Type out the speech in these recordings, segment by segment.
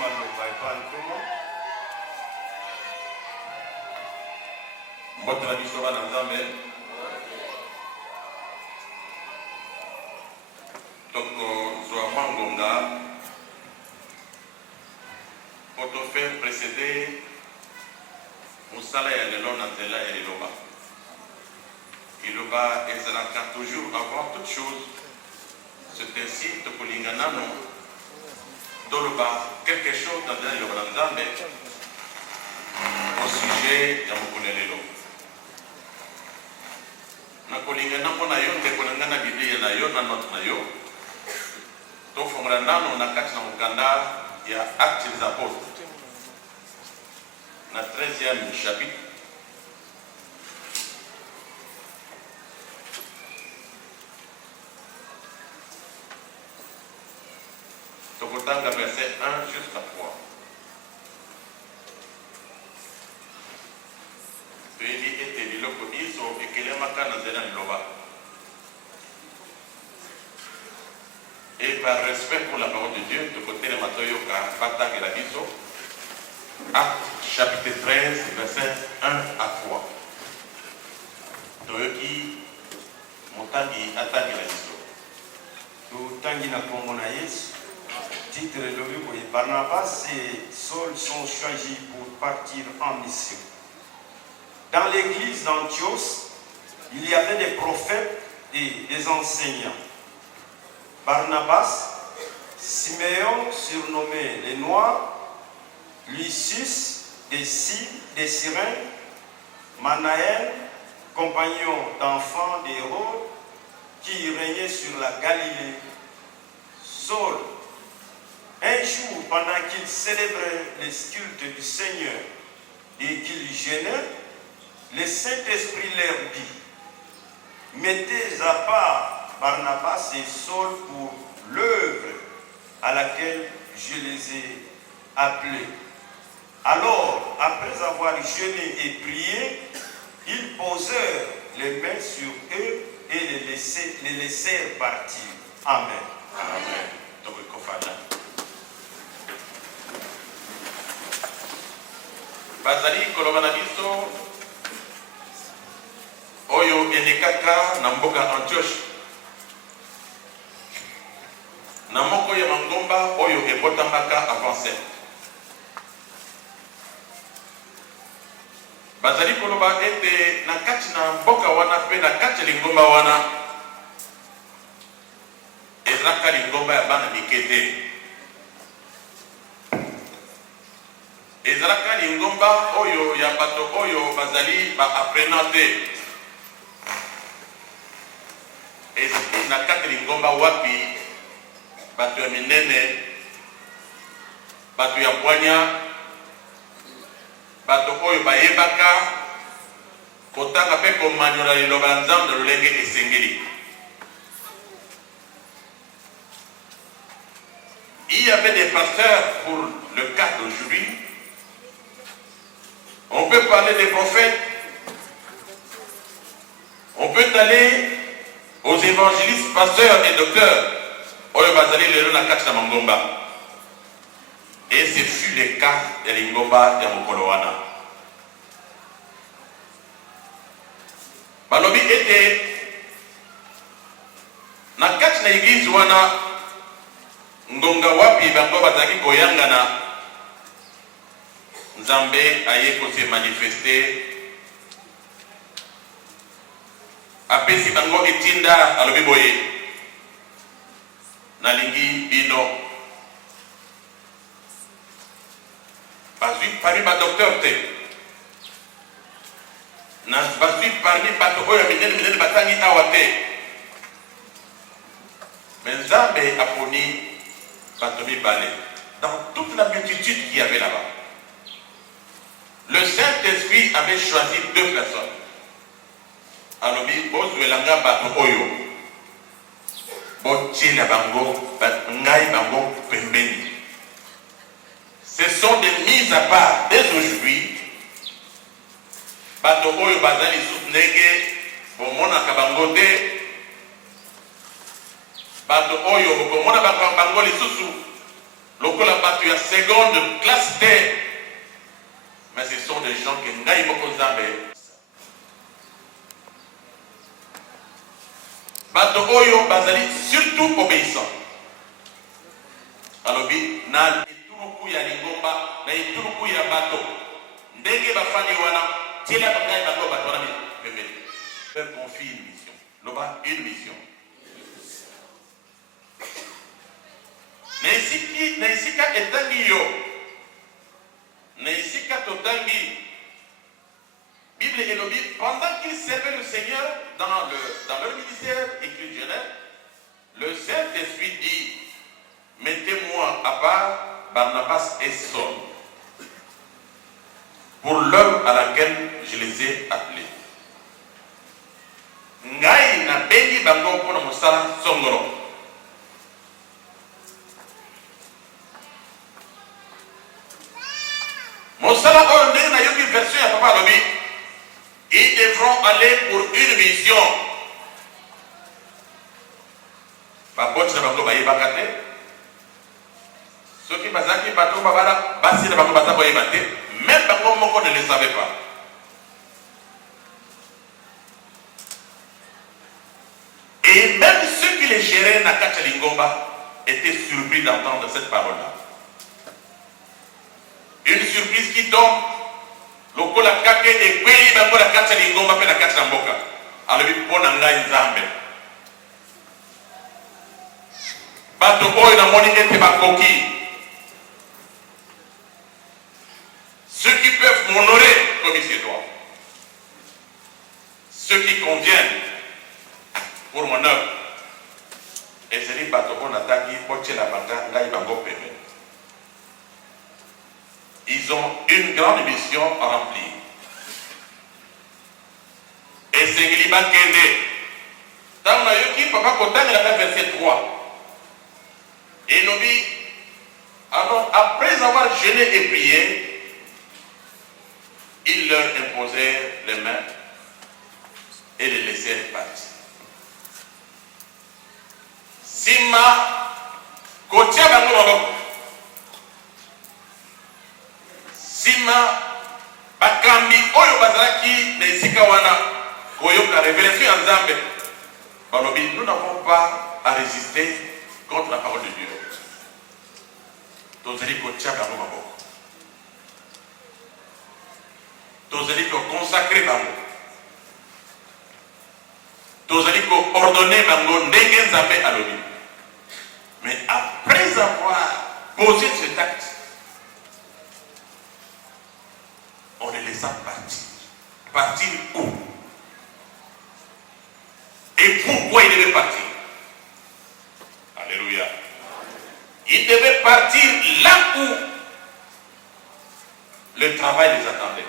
maloba epani koma. Mbotela biso bana Nzambe. Tokozwa mwangonga pour te faire précéder mosala ya lelo na nzela ya liloba. Liloba ezalaka toujours avant toute chose. C'est ainsi tokolingana no toloba quelque chose dans nzela ya liloba na Nzambe au sujet ya mokolo ya lelo. Nakolingana mpona yo ndeko na ngai na Biblia na yo na note na yo tofongola nano na kati na mokanda ya Actes des Apôtres na 13e chapitre. Tokotanga verset 1 jusqu'à 3. Toyebi ete biloko biso ekelemaka na nzela liloba. Et par respect pour la parole de Dieu, de côté de Matoyoka, Batang et la Biso, Actes chapitre 13, verset 1 à 3. Toyoki, Motangi, Atangi la Biso. Totangi na kombo na Yesu. Titre lobi boye Barnabas et Saul sont choisis pour partir en mission. Dans l'église d'Antioche, il y avait des prophètes et des enseignants. Barnabas, Siméon surnommé les Noirs, Lucius des Cyréens, Manaël, compagnon d'enfants d'Hérode, qui régnait sur la Galilée. Saul, un jour pendant qu'il célébrait les cultes du Seigneur et qu'il jeûnait, le Saint-Esprit leur dit: mettez à part Barnabas et Saul pour l'œuvre à laquelle je les ai appelés. Alors, après avoir jeûné et prié, ils posèrent les mains sur eux et les laissèrent partir. Amen. Amen. Bazali koloba na biso oyo elekaka na mboka Antioche. Na moko ya mangomba oyo ebotambaka avancé. Bazali koloba ete na kati na mboka wana pe na kati lingomba wana ezalaka lingomba ya bana mikete. Ezalaka lingomba oyo ya bato oyo bazali ba apprenant te. Ezali na kati lingomba wapi bato ya minene, bato ya bwanya, bato oyo bayebaka kotanga pe komanyola liloba ya Nzambe lolenge esengeli. Il y avait des pasteurs pour le cas d'aujourd'hui. On peut parler des prophètes. On peut aller aux évangélistes, pasteurs et docteurs. Et ce fut le cas de Lingomba de Mokolowana. Balobi était na kati na église wana ngonga wapi bango bazaki koyangana Nzambe aye ko se manifester apesi bango etinda alobi boye nalingi bino bazui parmi ba docteur te na bazui parmi bato oyo minene batangi awa te mais Nzambe aponi bato mibale dans toute la multitude qu'il y avait là-bas. Le Saint-Esprit avait choisi deux personnes. Alobi bozwelanga bato oyo botiela bango ngai bango pembeni. Ce sont des mises à part dès aujourd'hui. Bato oyo bazali sutnege bomona kabango te. Bato oyo bomona bango lisusu lokola bato ya seconde classe T, mais ce sont des gens qui ngai moko nzambe bato oyo bazali surtout obéissant. Alobi na ituruku ya lingomba na ituruku ya bato ndenge bafani wana tila bangai bango bato wana pembeni. Père confie une mission. Loba une mission. Na isika etangi yo. Na isika totangi. Bible elobi, pendant qu'ils servaient le Seigneur dans leur ministère écrit Genèse, le Saint-Esprit dit, mettez-moi à part Barnabas et Saul pour l'œuvre à laquelle je les ai appelés. Ngai na bengi bango pour mosala songoro. Mosala oyo ndenge na yoki version ya papa lobi, ils devront aller pour une mission. Baboti na bango bayebaka te. Soki bazaki bato babala basi na bango baza boyeba te, même bango moko ne le savait pas. Et même ceux qui les géraient na kati lingomba étaient surpris d'entendre cette parole-là. Une surprise qui tombe. Lokola kake ekweli bango la kati lingomba pe na kati na mboka. Alobi pona ngai nzambe. Bato oyo na moni ete bakoki. Ceux qui peuvent m'honorer comme il se doit. Ceux qui conviennent pour mon œuvre. Et c'est dit bato on ataki poche la banga ngai bango peme. Ils ont une grande mission à remplir. Et c'est qu'il va kende. Dans la yoki, papa Kotan, il a verset 3. Et nous dit, alors après avoir jeûné et prié, ils leur imposèrent les mains et les laissèrent partir. Sima, Kotia Bango, Sima bakambi oyo bazalaki na esika wana koyoka révélation ya Nzambe balobi nous n'avons pas à résister contre la parole de Dieu. Tozali kotia bango maboko, tozali consacrer bango, tozali ordonner bango ndenge Nzambe alobi. Mais après avoir posé cet acte, on les laissa partir. Partir où? Et pourquoi ils devaient partir? Alléluia. Ils devaient partir là où le travail les attendait.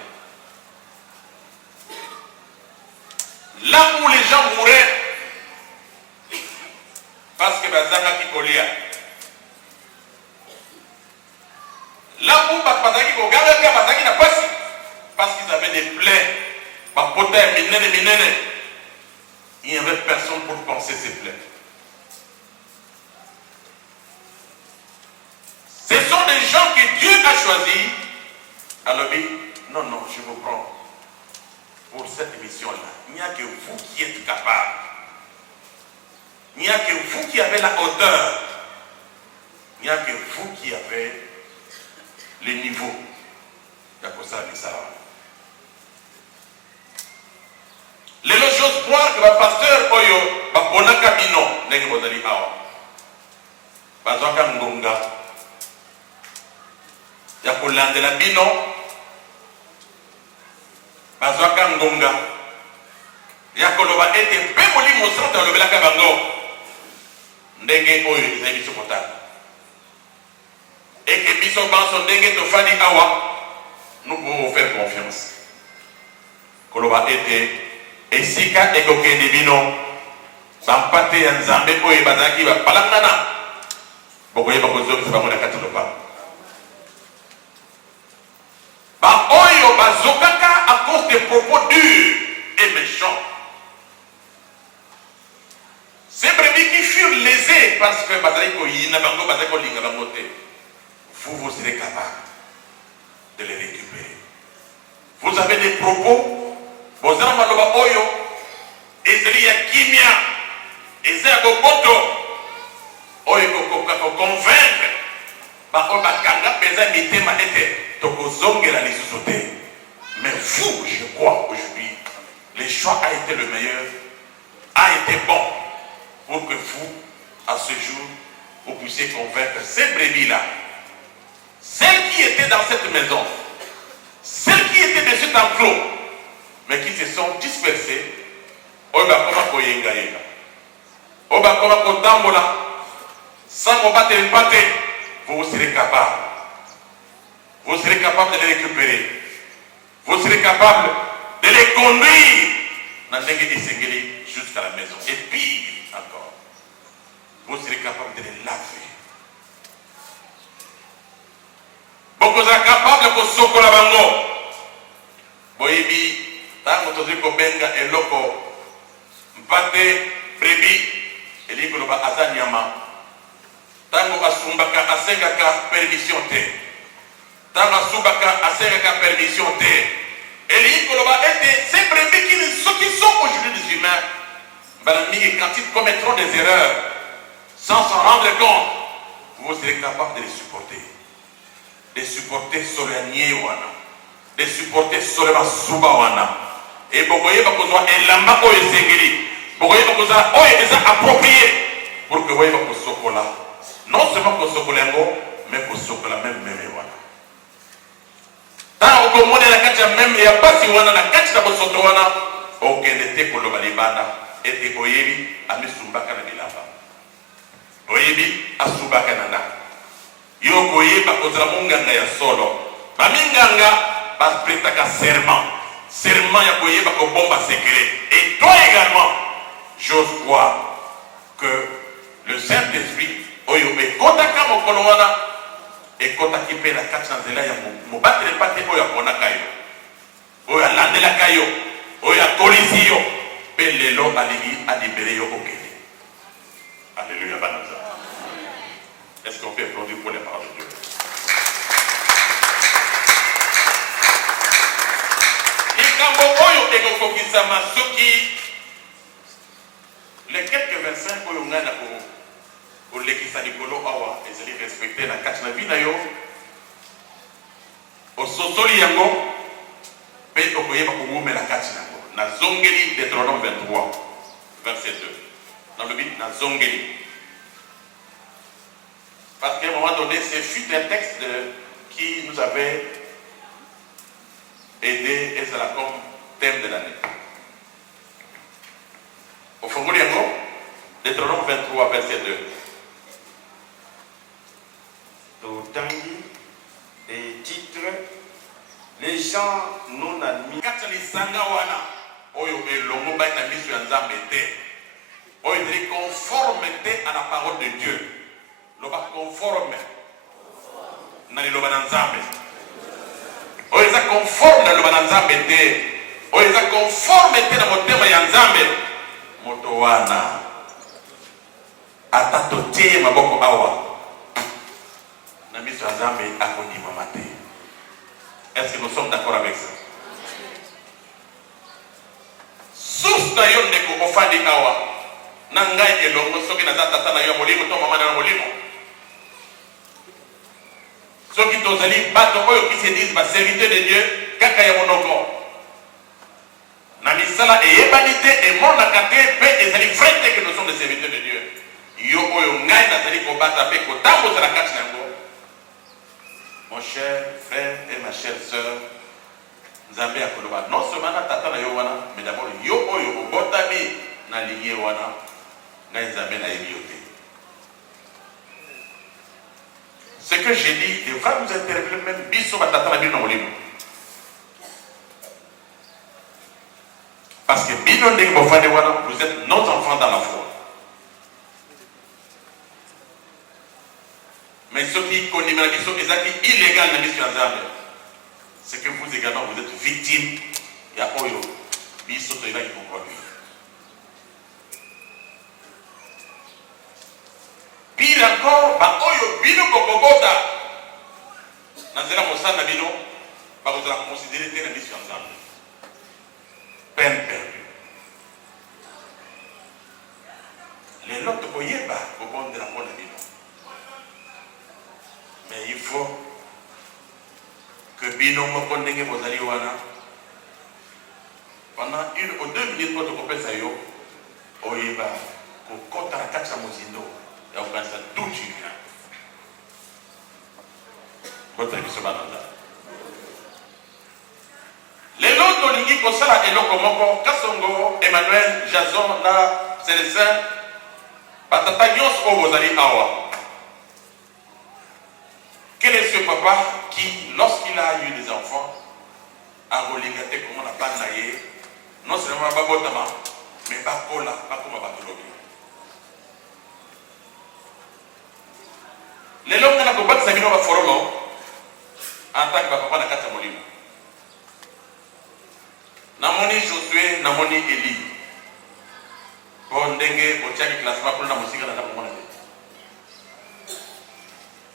Là où les gens mouraient. Parce que Bazanga Kikolia. Là où Bazaki Kogaga Bazaki n'a pas. Parce qu'ils avaient des plaies, il n'y avait personne pour penser ces plaies. Ce sont des gens que Dieu a choisis. Alors dit, non, je vous prends pour cette mission-là. Il n'y a que vous qui êtes capable. Il n'y a que vous qui avez la hauteur. Il n'y a que vous qui avez le niveau. Il y a que ça, les choses croire que le pasteur Oyo va ponaka bino ndenge bozali awa bazwaka ngonga ya kolandela bino bazwaka ngonga ya koloba ete mpe molimo santo alobelaka bango ndenge oyo ezali biso kotala eke biso banso ndenge tofandi awa nous pouvons faire confiance koloba ete esika ekokende bino bampate ya Nzambe oyo bazalaki bapalangana bokoyeba kozongisa bango na kati lopango baoyo bazokaka à cause des propos durs et méchants. Ces brebis qui furent lésées parce que bazalaki koyina bango bazalaki kolinga bango te vous serez capable de les récupérer. Vous avez des propos, vous avez maloba oyo, ezeli ya kimia, ezeli ya boboto, oyo ko convaincre, ba oyo bakanga peza mitema ete tokozongela lisusu te. Mais vous, je crois aujourd'hui, le choix a été le meilleur, a été bon pour que vous, à ce jour, vous puissiez convaincre ces brebis-là, celles qui étaient dans cette maison, celles qui étaient de cet enclos, mais qui se sont dispersées, vous serez capable. Vous serez capable de les récupérer. Vous serez capable de les conduire jusqu'à la maison. Et pire encore, vous serez capable de les laver. Beaucoup sont capables de sokola bango. Boyebi, tango tozi ko benga eloko mpate brebi eliko loba azanyama. Tango asumbaka asengaka permission te. Tango asubaka asengaka permission te. Eliko loba ete ces brebis qui sont aujourd'hui des humains, quand ils commettront des erreurs sans s'en rendre compte, vous serez capable de les supporter. De supporter Solanier wana, de supporter Solema Suba wana. Et Bogoye Bakozwa et Lamba Oye Sengeli, Bogoye Bakozwa Oye les a appropriés pour que Bogoye Bakosokola, non seulement Kosokolengo, mais Kosokola même wana. Tant au Komone la Kacha même, il n'y a pas si wana la Kacha Bosoto wana, aucun n'était Koloba Libanda, et Oyebi a mis Sumbaka na Bilaba. Oyebi a Subaka Nana. Yoko yeba kozala munganga ya solo. Baminganga basprêtaka serment. Serment ya koyeba ko bomba secret. Et toi également, j'ose croire que le Saint-Esprit oyo ekotaka mokolo wana ekotaki pe na kati na nzela ya mobatele pate oyo aponaka yo. Oyo alandelaka yo. Oyo akolisi yo. Pe lelo alingi alibere yo okende. Alléluia banaza. Est-ce qu'on peut applaudir pour les paroles de Dieu? Les quelques 25 oyo ngana ko lekisa likolo awa ezali respecté na kati na bina yo ososoli yango pe okoyeba kongomela kati nango na zongeli Deutéronome 23 verset 2 dans le but na zongeli. Parce qu'à un moment donné, ce fut un texte qui nous avait aidé et c'est là comme thème de l'année. Au fond, Deutéronome 23, verset 2. Au Tangi, des titres, les gens non admis. Conformété à la parole de Dieu. Loba conforme na loba na nzambe oyo eza conforme na loba na nzambe te oyo eza conforme te na motema ya nzambe moto wana ata totie maboko awa na miso ya nzambe akondimama te. Est-ce que nous sommes d'accord avec ça? Source na yo ndeko ofandi awa na ngai elongo soki naza tata na yo molimo to mama na molimo. Ceux qui sont allés battre, qui se disent serviteurs de Dieu, kaka ya monoko. Na misala et humanité et mon nakate pe et zali frère que nous sommes des serviteurs de Dieu. Yo oyo ngai na zali ko battre pe ko tambo za kati nango. Mon cher frère et ma chère sœur, Nzambe akoloba non seulement na tata na yo wana, mais d'abord yo oyo obotami na lignée wana, ngai Nzambe na yebi. Ce que j'ai dit devra nous interpeller même biso batata na bino molimo. Parce que bino ndenge bofande wana, vous êtes nos enfants dans la foi. Mais ceux qui connaissent la mission est illégal dans la mission Nzambe, c'est que vous également vous êtes victimes. Il y a oyo biso to ila qui vous produit. Pire encore, ba oyo bino kokobota Nanzela Mosana Bino, va vous considérer que la mission ensemble. Peine perdue. Les lots de Koyeba, au bon de la bonne Bino. Mais il faut que Bino Mokondenge Bozali Wana, pendant 1 ou 2 minutes, pour te couper ça, Oyeba, pour compter la 4 Mozindo, et on pense à tout tu viens. Votre émission Bananda. Les lots de Lingui Kosala et Lokomoko, Kassongo, Emmanuel, Jason, Na, Célestin, Batata Nyos O Bozali Awa. Quel est ce papa qui, lorsqu'il a eu des enfants, a relingaté comme on a pas naïe, non seulement Babotama, mais Bakola, Bakoma Batologi. Les lots qui ont combattu Sabino Baforono, en tant que papa n'a qu'à Molimo. Namoni Josué, Namoni Eli. Bon, dengue, au tchèque, classement pour la musique, on a mon avis.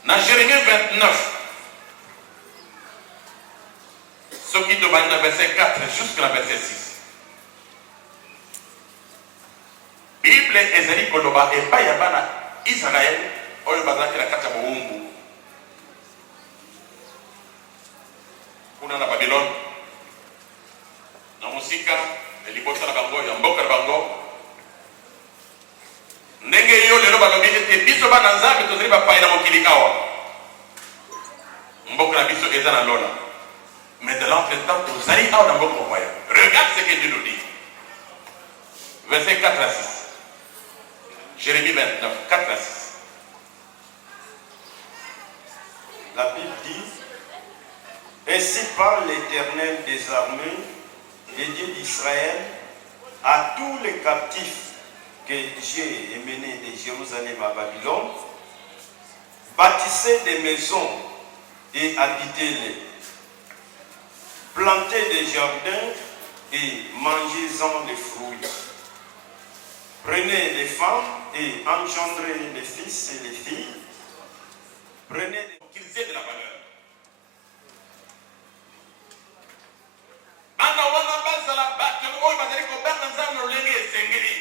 Dans Jérémie 29, ce qui demande le verset 4 jusqu'à verset 6. Bible Ezeli Koloba et Payabana Israël, Oyo Bazaki la Kacha Boumbu. Kuna na Babylone. Na musika, Elibota na Bango, Yamboka na Bango. Ndenge yo lelo balobi ete biso bana nzambe tozali bapai na mokili awa. Mboka na biso eza na lola. Mais de l'entretemps, tozali awa na mboka mopaya. Regarde ce que Dieu nous dit. Verset 4 à 6. Jérémie 29, 4 à 6. La Bible dit: ainsi parle l'Éternel des armées, le Dieu d'Israël, à tous les captifs que j'ai emmenés de Jérusalem à Babylone, bâtissez des maisons et habitez-les, plantez des jardins et mangez-en les fruits. Prenez les femmes et engendrez les fils et les filles. Prenez qu'ils aient de la valeur. Anda wana bazala bato oyo bazali kobanga nzambe lolenge esengeli.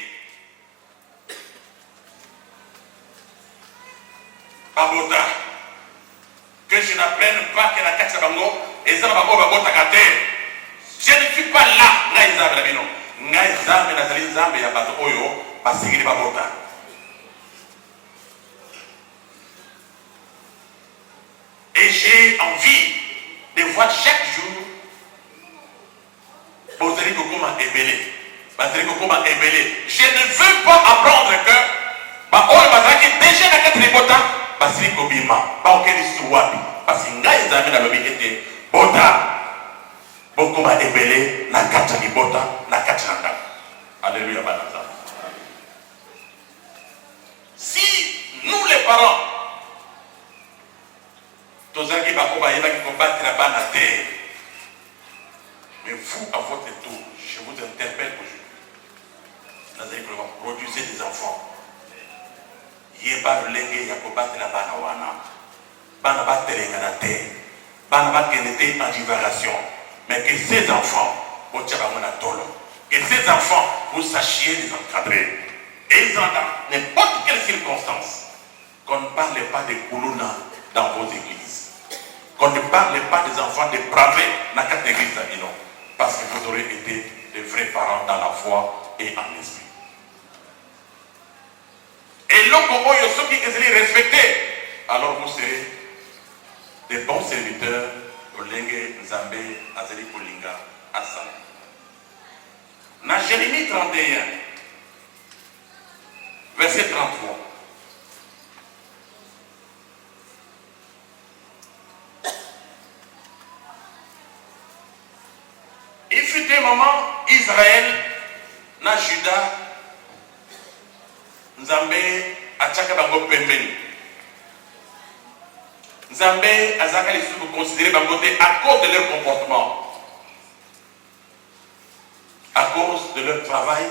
Babota. Que je n'apprenne pas que la katsa bango ezala bango babotaka te. Je ne suis pas là, ngai nzambe na bino. Ngai nzambe nazali nzambe ya bato oyo basengeli babota. Et j'ai envie de voir chaque jour Bozali Kokoma ébélé. Bazali Kokoma ébélé. Je ne veux pas apprendre que Baoy Bazaki déjà na quatre bota Basili Kobima. Baokeli Suwabi. Parce que Ngai Zami na lobi ete Bota Bokoma ébélé na quatre ni bota na quatre nanda. Alléluia Banaza. Si nous les parents Tozaki Bakoba Yebaki combattre la banate. Mais vous, à votre tour, je vous interpelle aujourd'hui. Produisez des enfants. Yeba le lenge ya combattre la bana wana. Bana ba telenga na te. Bana ba kenete en divagation. Mais que ces enfants, que ces enfants, vous sachiez les encadrer. Et ils ont dans n'importe quelle circonstance. Qu'on ne parle pas de Koulouna dans vos églises. Qu'on ne parle pas des enfants dépravés dans quatre églises d'Abino. Parce que vous aurez été de vrais parents dans la foi et en esprit. Et l'homme ceux qui est respecté, alors vous serez des bons serviteurs au Lengue, Nzambe, Azeli Kolinga, Hassan. Dans Jérémie 31, verset 33. Il fut un moment, Israël, na Juda, Nzambe, Achaka Bango Pembeni. Nzambe, Azaka les sous considérés Bangote à cause de leur comportement, à cause de leur travail.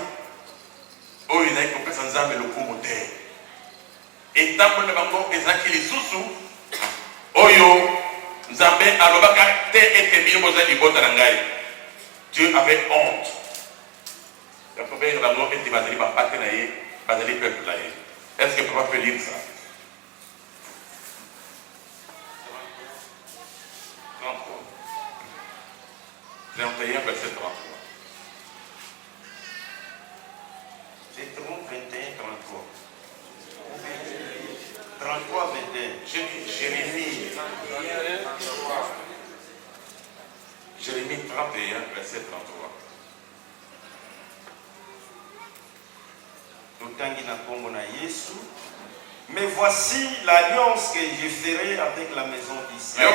Oh, ils avaient compris Nzambe le commoteur. Et tant que le Bango, Ezaki les sous, Oyo, Nzambe alobaka te ete bino boza libota na ngai. Dieu avait honte. La première langue était basée par Patenaïe, basée peuple là. Est-ce que papa peut lire ça? 33. 31 verset 33. Deutéronome 21, 33. 33, 21. Jérémie 31, verset 33. Mais voici l'alliance que je ferai avec la maison d'Israël.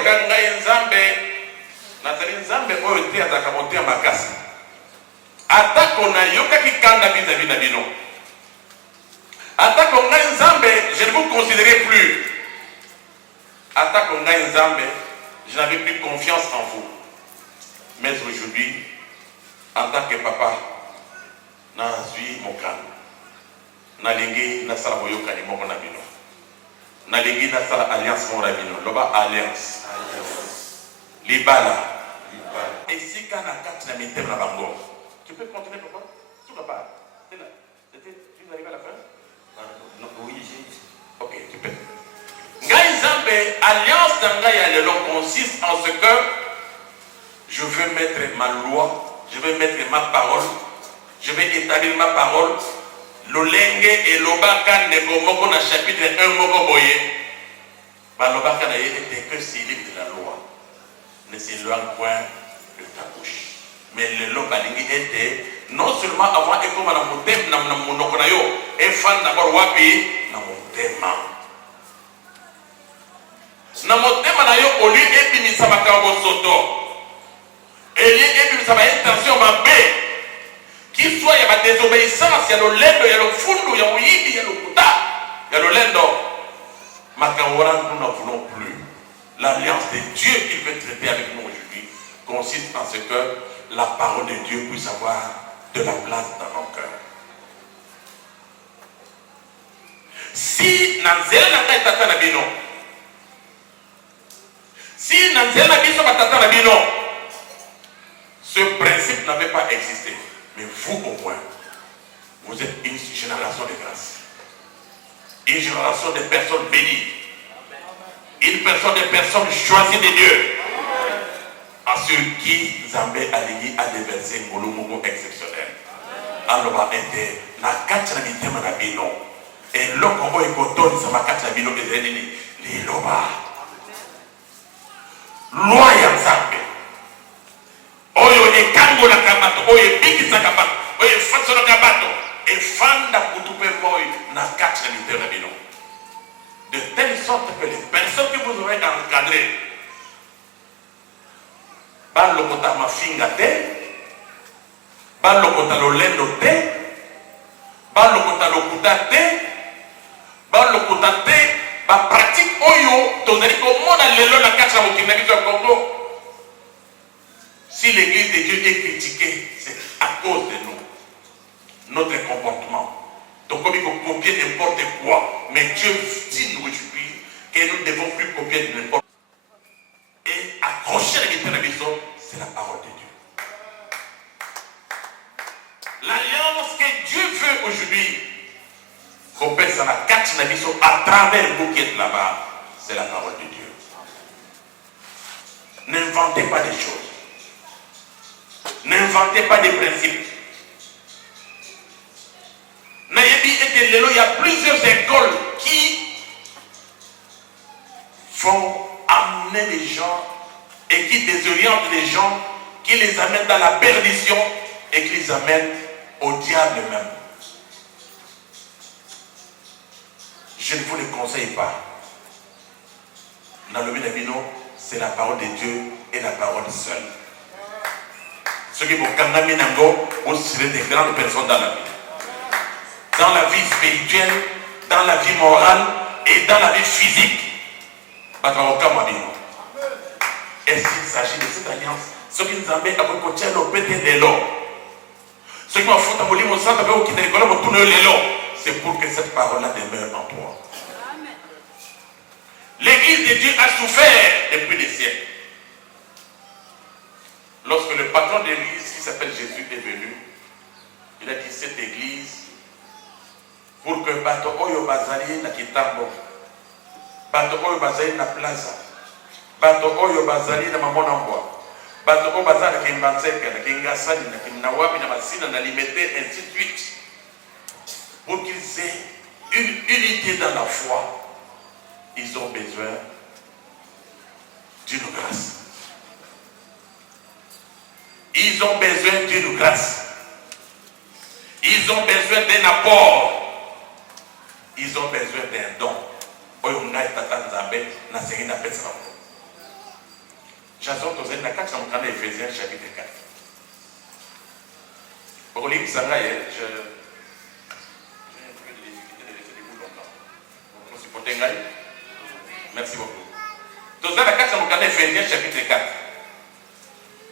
Je ne vous considérais plus. Je n'avais plus confiance en vous. Mais aujourd'hui, en tant que papa, je suis mon calme. Nalingi nasala boyoka ni moko na bino. Nalingi nasala alliance mo na bino. Loba alliance. Libala. Et si quand na kati na mitem na bango. Tu peux continuer papa? Tu peux pas. Tu arrives à la fin? Non, oui, j'ai. Ok, tu peux. Ngai Nzambe, alliance d'Anga Yalelo consiste en ce que je veux mettre ma loi, je veux mettre ma parole, je vais établir ma parole. Lolenge et Lobaka Negomoko na chapitre 1 moko boye. Ba Lobaka na était que c'est livre de la loi. Ne s'éloigne point de ta bouche. Mais le Lobalingi était non seulement avant et comme na motem na monoko na yo, et fan d'abord wapi na motema. Na motema na yo oli ebimisa makambo soto. Eli ebimisa ba intention mabe. Qu'il soit il y a la désobéissance, il y a le lendo, il y a le fundo, il y a le yidi, il y a le kuta, il y a le lendo. Makawara, nous n'en voulons plus. L'alliance de Dieu qu'il veut traiter avec nous aujourd'hui consiste en ce que la parole de Dieu puisse avoir de la place dans nos cœurs. Si Nanzela n'a pas tata nabino, si Nanzela n'a pas tata nabino, ce principe n'avait pas existé. Mais vous au moins, vous êtes une génération de grâce. Une génération de personnes bénies. Une personne de personnes choisies de Dieu. À sur qui Zambé Aligui a déversé un moulou exceptionnel. Alors, était na katcha mitema na bino. Et l'oko est coton, ça m'a katcha bino et zénini. Liloba. Loi Zambé. Oyo e kango na kabato, oyo e bikisa kabato, oyo e faso na kabato, e fanda kutupe moy na kati na mitena bino. De telle sorte que les personnes que vous aurez encadrées, ban lokota mafinga te, ban lokota lolendo te, ban lokota lokuta te, ban lokota te, ba pratique oyo, tozali komona lelo na kati na mokili na biso ya Congo. Si l'église de Dieu est critiquée, c'est à cause de nous. Notre comportement. Donc comme il faut copier n'importe quoi. Mais Dieu dit nous aujourd'hui que nous ne devons plus copier de n'importe quoi. Et accrocher la guitare de Bisson, c'est la parole de Dieu. L'alliance que Dieu veut aujourd'hui, qu'on pèse dans la carte de Bisson à travers vous qui êtes là-bas, c'est la parole de Dieu. N'inventez pas des choses. N'inventez pas des principes. Il y a plusieurs écoles qui font amener les gens et qui désorientent les gens, qui les amènent dans la perdition et qui les amènent au diable même. Je ne vous le conseille pas. Dans le Binabino, c'est la parole de Dieu et la parole seule. Ceux qui vont condamner Nango, vous serez des grandes personnes dans la vie. Dans la vie spirituelle, dans la vie morale et dans la vie physique. Et s'il s'agit de cette alliance, ceux qui nous amènent à vous côté le pété de l'eau. Ceux qui m'ont fait un molimo sans t'avoir quitté l'école, m'ont tourné l'élo. C'est pour que cette parole-là demeure en toi. L'église de Dieu a souffert depuis des siècles. Lorsque le patron de l'église qui s'appelle Jésus est venu, il a dit cette église, pour que bato oyo bazali na kitambo, bato oyo bazali na plaza, bato oyo bazali na mamona mbwa, bato oyo bazali na kimbanzeke, na kingasani, na kimnawabi, na masina, na limité, ainsi de suite, pour qu'ils aient une unité dans la foi, ils ont besoin d'une grâce. Ils ont besoin d'une grâce. Ils ont besoin d'un apport. Ils ont besoin d'un don. Jason tozali na kati na mokanda ya Ephésiens chapitre 4. Okolingisa ngai j'ai un peu de difficulté de laisser les bouts longtemps. Vous me supportez ngai? Merci beaucoup. Tozali na kati na mokanda ya Ephésiens chapitre 4.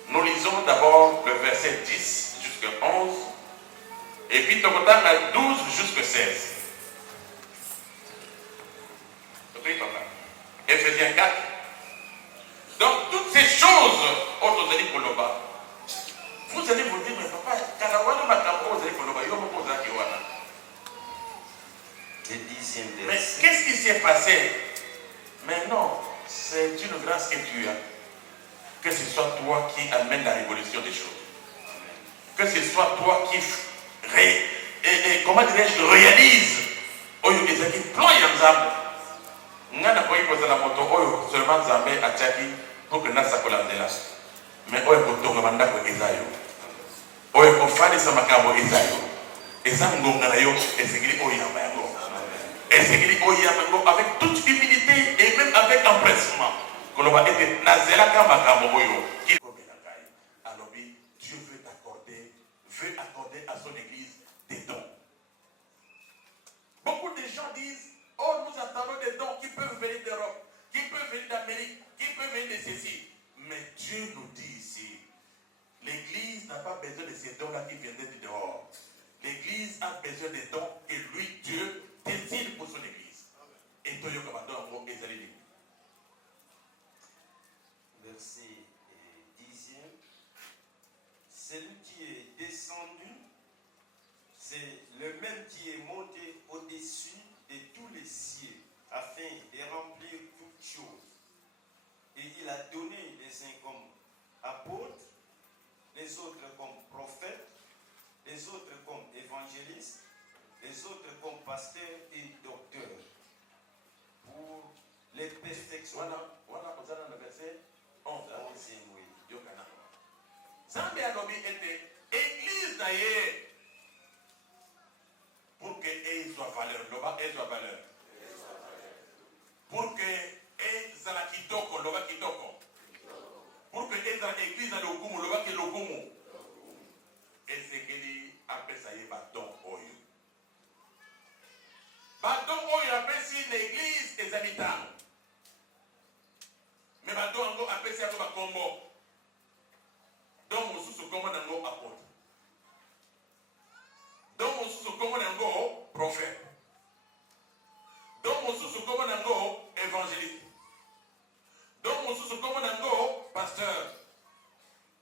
Nous lisons d'abord le verset 10 jusqu'à 11 et puis tokotanga 12 jusqu'à 16. Oui, papa. Ephésiens 4. Donc, toutes ces choses, vous allez vous dire, mais papa, Le 10e mais verset. qu'est-ce qui s'est passé? Mais non, c'est une grâce que tu as. Que ce soit toi qui amène la révolution des choses. Que ce soit toi qui comment dirais-je, réalise des plans ensemble. Ngana kwa hivyo za moto oyo seulement Nzambe achaki pour que nasa kolandela. Mais oyo kotonga mandako ezayo. Oyo kofalisa makambo ezayo. Eza ngonga na yo esengeli oyamba yango. Esengeli oyamba yango avec toute humilité et même avec empressement. Koloba ete nazelaka makambo oyo ki komelaka. Alors Dieu veut accorder à son église des dons. Beaucoup de gens disent, oh, nous attendons des dons qui peuvent venir d'Europe, qui peuvent venir d'Amérique, qui peuvent venir de ceci. Mais Dieu nous dit ici, l'église n'a pas besoin de ces dons-là qui viennent de dehors. L'église a besoin des dons que lui, Dieu, désire pour son église. Et Toyo Kabado, Ezali. Verset 10e. Celui qui est descendu, c'est le même qui est monté au-dessus de tous les cieux, afin de remplir toutes choses. Et il a donné les uns comme apôtres, les autres comme prophètes, les autres comme évangélistes, les autres comme pasteurs et docteurs, pour les perfectionnements. Voilà, vous allez dans le verset 11. 11e, oui. Zambé a nommé église d'ailleurs pour qu'elle soit valeur. Elle soit valeur. Pour qu'elle soit la kitoko, loba kitoko. Pour qu'elle soit l'église à l'ogumu, loba ki l'ogumu. Et c'est qu'elle appelle ça y bâton oyo. Bâton oyo appelle si l'église des habitants. Mais bâton ango appelle ça comme combo. Donc, on se commande un mot apôtre. Donc, on se commande un mot prophète. Donc, on se commande un mot évangéliste. Donc, on se commande un mot pasteur.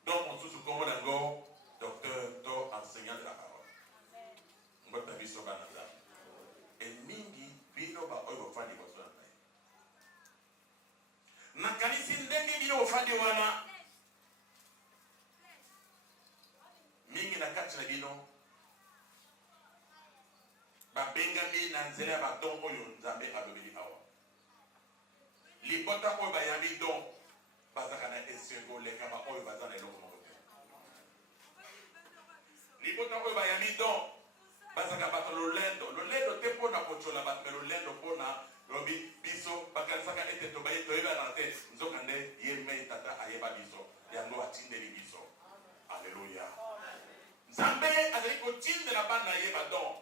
Donc, on se commande un mot docteur, enseignant de la parole. On va t'habiller sur la et mingi, bino ba oyo fandi kwa sura na kanisi ndenge bino fandi wana. Mingi na kati na bino babengami na nzela ya baton oyo Nzambe alobeli awa. Libota oyo bayambi don bazaka na esengo leka ba oyo baza na eloko moko te. Libota oyo bayambi don bazaka bato lolendo te mpona kochola bato me lolendo mpona lobi biso bakanisaka ete toyeba te nzoka nde ye me tata ayeba biso yango atindeli biso. Alléluia. Zambé a dit que tu ne l'as pas naïe, pardon.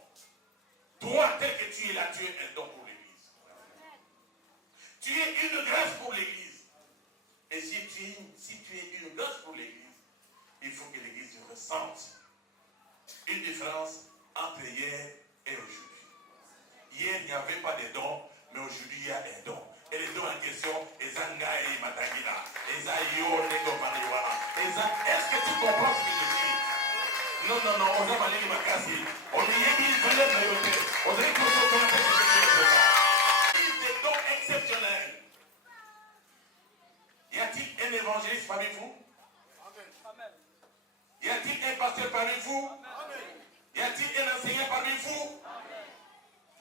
Toi, tel que tu es là, tu es un don pour l'église. Tu es une grâce pour l'église. Et si tu es une grâce pour l'église, il faut que l'église ressente une différence entre hier et aujourd'hui. Hier, il n'y avait pas de dons, mais aujourd'hui, il y a un don. Et les dons question, Ezangai Matangila, Ezayo Negopaniwana, est-ce que tu comprends ce que je dis? Non, non, non, on va aller Makasi. On y est dit, on dirait qu'on se connaît. Des dons exceptionnels. Y a-t-il un évangéliste parmi vous? Amen. Y a-t-il un pasteur parmi vous? Amen. Y a-t-il un enseignant parmi vous? Amen.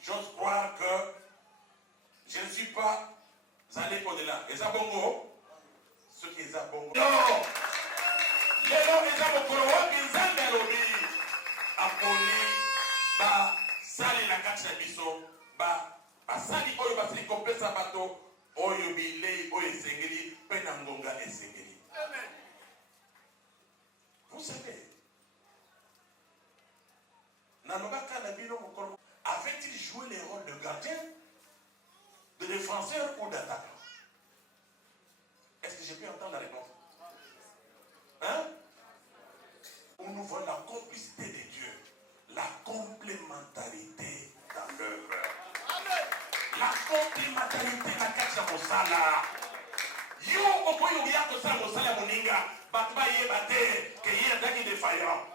J'ose croire que je ne suis pas allé au-delà. Et ça bongo? Ce qui est à bongo. Non! Les noms des gens qui sont dans le pays, appelés, bah, sali la catch la biso, bah, sali oyo basili kopesa bato, oyo bilei, oyo esengeli, penangonga esengeli. Amen. Vous savez, Nanobaka Nabino Mokoro avait-il joué les rôles de gardien, de défenseur ou d'attaquant? Est-ce que j'ai pu entendre la réponse? Hein? Où nous voyons la complicité de Dieu, la complémentarité dans l'œuvre. La complémentarité la kacha mosala. Yo okoyo yako sa mosala moninga, batba yebate que y a des défaillants.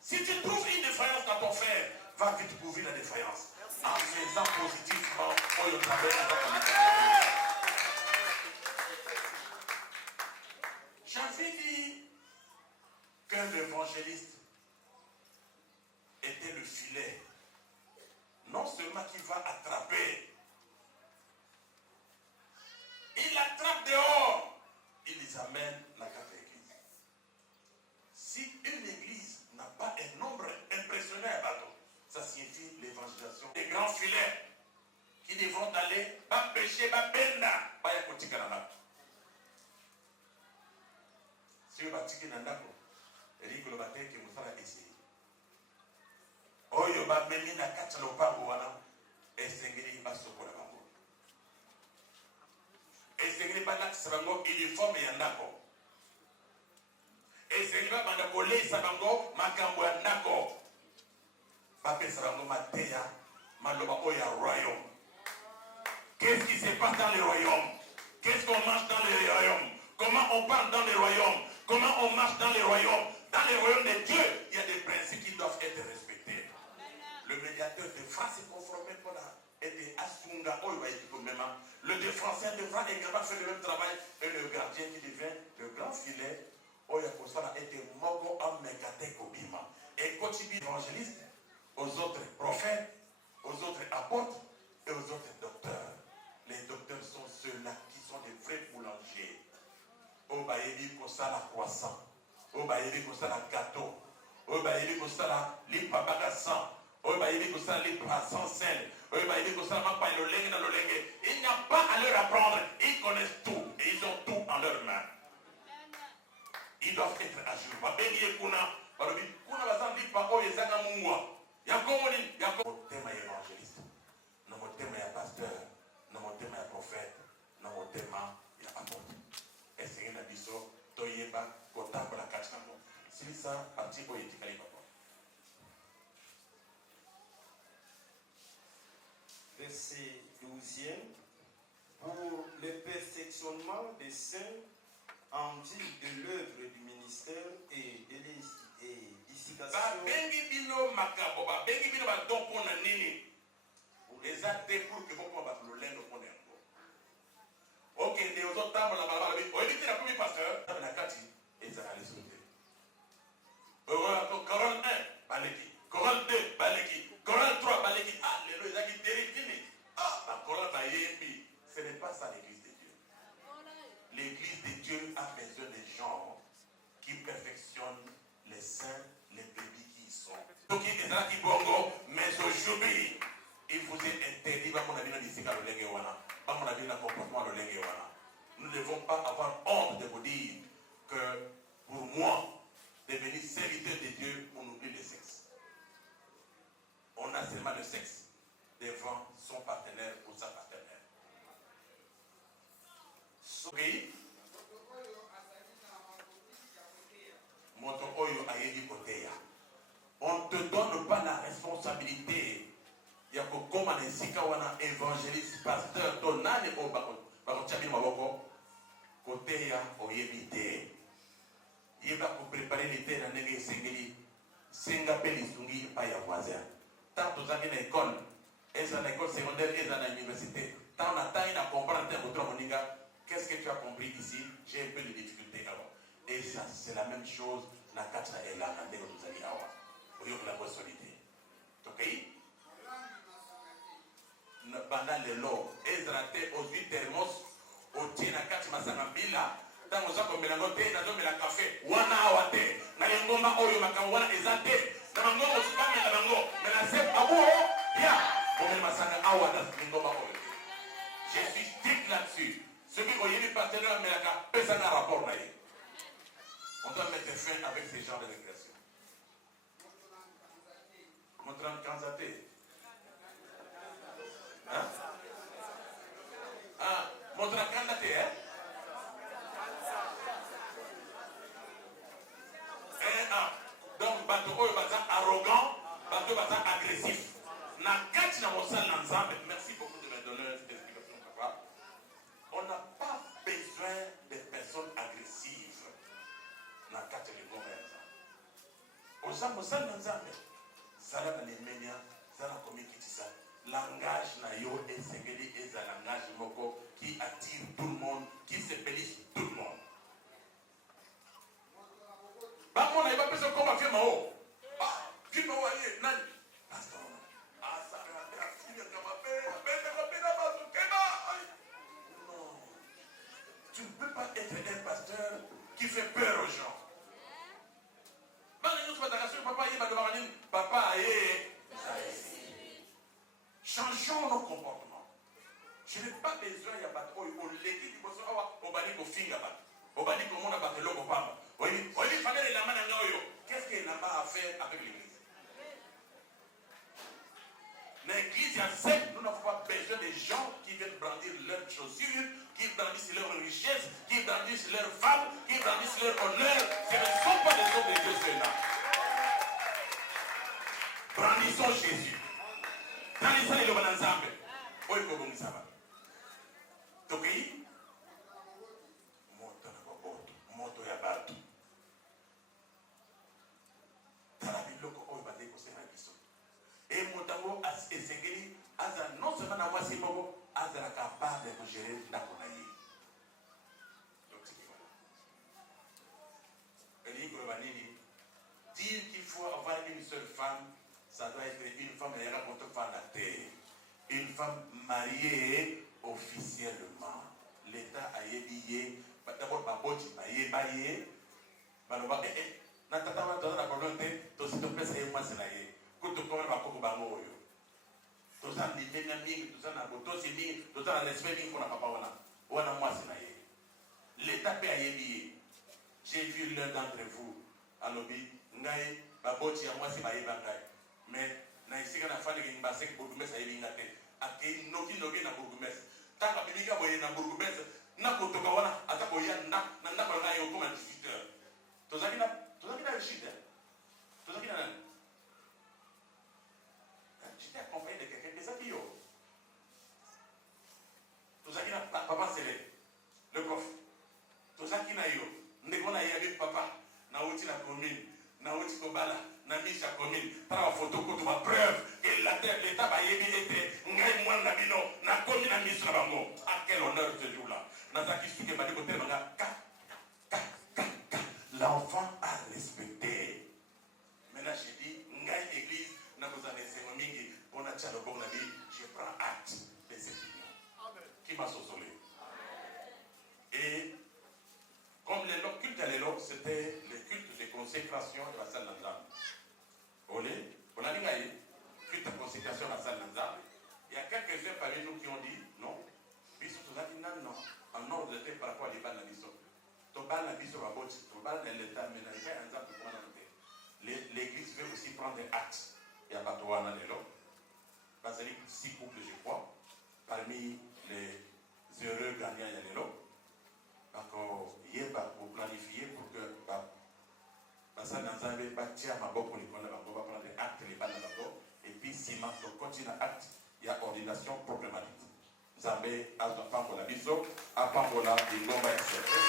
Si tu trouves une défaillance dans ton frère, va vite couvrir la défaillance. En faisant positivement, oyo travail avec la. J'avais dit qu'un évangéliste était le filet, non seulement qu'il va attraper, il attrape dehors, il les amène dans la église. Si une église n'a pas un nombre impressionnant à bateau, ça signifie l'évangélisation. Des grands filets qui devront aller, pas pécher, pas benda, pas yakotika kanana. Si vous batez Nandako, Eric le bataille qui vous fera essayer. Oyo ba memina kacha lopango wana, esengeli basoko la bango. Esengeli ba nakisa bango uniforme ya ndako. Esengeli ba banda kolesa bango makambo ya ndako. Ba pesa bango mateya, maloba oya royaume. Qu'est-ce qui se passe dans le royaume? Qu'est-ce qu'on mange dans le royaume? Comment on parle dans le royaume? Comment on marche dans les royaumes? Dans les royaumes de Dieu, il y a des principes qui doivent être respectés. Le médiateur devra se conformer pour aider Asunga. Le défenseur devra également faire le même travail. Et le gardien qui devient le grand filet. Et continue évangéliste aux autres prophètes, aux autres apôtres et aux autres docteurs. Les docteurs sont ceux-là qui sont des vrais boulangers. Obaïdi kosala croissant, obaïdi kosala gâteau, obaïdi kosala lipa bagasan, obaïdi kosala lipa sans sel, obaïdi kosala mapa l'olenge dans l'olenge. Il n'y a pas à leur apprendre, ils connaissent tout et ils ont tout en leurs mains. Ils doivent être à jour. Babeli kuna, barobi kuna bazan lipa oye zanga mungwa. Yakomoni, yakom. Thème évangéliste, non thème ya pasteur, non thème ya prophète, non thème ya apôtre. Essayer la biso, toyeba, kotambo la kachango. Si ça, parti pour y tikali papa. Verset 12e. Pour le perfectionnement des saints en vue de l'œuvre du ministère et de l'édification. Bengi bino makabo, bengi bino ba donko na nini. Les actes pour que vous pouvez le lendo pour n'importe. Ok, des autres tables la balabala. On évite la première pasteur. La kati et ça allait sauter. Corol 1, baleki. Corol 2, baleki. Corol 3, baleki. Ah, les gens qui terrifient. Ah, la Corol baïebi. Ce n'est pas ça l'église de Dieu. L'église de Dieu a besoin de gens qui perfectionnent les saints, les bébés qui y sont. Donc, il y a des gens qui bongo, mais aujourd'hui, il vous est interdit, nous ne devons pas avoir honte de vous dire que pour moi, devenir serviteur de Dieu, on oublie le sexe. On a seulement le sexe devant son partenaire ou sa partenaire. Okay? On ne te donne pas la responsabilité. Il y a comme un évangéliste, pasteur, tonane au otiami maboko côté ya oyebi te yeba ko préparer l'été na ndenge esengeli senga pe lisungi epai ya voisin tant tozalaki na école eza na école secondaire eza na université tant na ntangi na comprendre te kotola moninga qu'est-ce que tu as compris ici j'ai un peu de difficulté avant et ça c'est la même chose na kati na elanga ndenge tozali awa oyokola bosolité tokei banda lelo ezala te ozwi thermos otie na kati masanga mbila ntango oza komela ngo te nazomela kafe wana awa te na lingomba oyo makambo wana eza te na bango osibamela bango mela se abo ya omela masanga awa na lingomba oyo te je suis strict là-dessus soki oyebi partenaire amelaka pesa na rapport na ye on doit mettre fin avec ces genres de récréation montrant kanzate hein ah montrant kanzate hein donc bato oyo baza arrogant bato baza agressif na kati na mosala na nzambe merci beaucoup de me donner cette explication papa on n'a pas besoin de personnes agressives na kati ya lingomba ya nzambe oza mosala na nzambe zala na limenya zala komikitisa langage na yo esengeli eza langage moko qui attire tout le monde qui sépelise tout le monde bamona ye bapesa koma fie mao fie mao aye nani pastor asaka afinyaka mabe abetaka mpe na bato keba non tu ne peux pas être un pasteur qui fait peur aux gens bana nyonso bataka soki papa aye balobaka nini papa aye changeons nos comportements je n'ai pas besoin ya bato oyo oleki liboso awa obali kofinga bato obali komona bato eloko pamba oyebi famele elamba na nga oyo qu'est-ce que elamba a fait avec l'église l'église ya sec nous n'avons pas besoin des gens qui viennent brandir leurs chaussures qui brandissent leur richesse qui brandissent leurs femmes qui brandissent leur honneur ce ne sont pas des hommes de Dieu ceux-là brandissons Jésus brandissons les lobana nzambe oyo kobongisa bato tokei moto ya bato tala biloko oyo bazali kosenga biso e moto yango esengeli azala non seulement na mwasi moko azala capable ya kogere ndako na ye elingi koloba nini dire qu'il faut avoir une seule femme ça doit être une femme ayaka koto fanda te une femme mariée officiellement l'état ayebi ye d'abord baboti bayeba ye baloba na tata wana toza na problème te tosi topesa ye mwasi na ye ko tokomela bakoko bango oyo toza libenga mingi toza na botosi mingi toza na respect mingi mpona papa wana mwasi na ye l'état mpe ayebi ye j'ai vu l'un d'entre vous alobi ngai baboti ya mwasi bayeba ngai mais na esika na fandiki baseki bourgmestre ayebi nga te akei noki na bourgmestre ntango abimika boye na bourgmestre na kotoka wana ata koya na ndako na yo koma 18 heures tozaki na réussite tozaki na nani j'étais accompagné de quelqu'un des amis yo tozaki na papa Sele le prof tozaki na yo ndeko na ye avec papa na uti na commune na uti kobala na misha commune tala photo koto ba preuve que l'état ba yebi ete ngai mwana na bino na komi na miso na bango à quel honneur ce jour là nazaki suke ba de côté banga l'enfant a respecté maintenant j'ai dit ngai église na kozana esengo mingi pona tia loboko na bi je prends acte de cette union qui m'a sosolé et comme les cultes à l'élo, c'était le culte de consécration de la salle d'Anzam. Olé, on a dit culte de consécration de la salle d'Anzam. Il y a quelques-uns parmi nous qui ont dit non. Biso tout ça dit non. En ordre de par rapport à l'Iban Nabiso. Toban Nabiso va boti, Toban l'État ménager Anzam pour comment l'église veut aussi prendre acte. Il y a Batouana l'élo. Basilique 6 couples, je crois. Parmi les heureux gagnants, il y a l'élo. Donc, il y a pour planifier pour que ça dans un bâtir ma boîte pour les prendre acte les balles et puis si ma continue acte il y a ordination problématique. Zambé a pour la biso a apambola lingomba ya sete.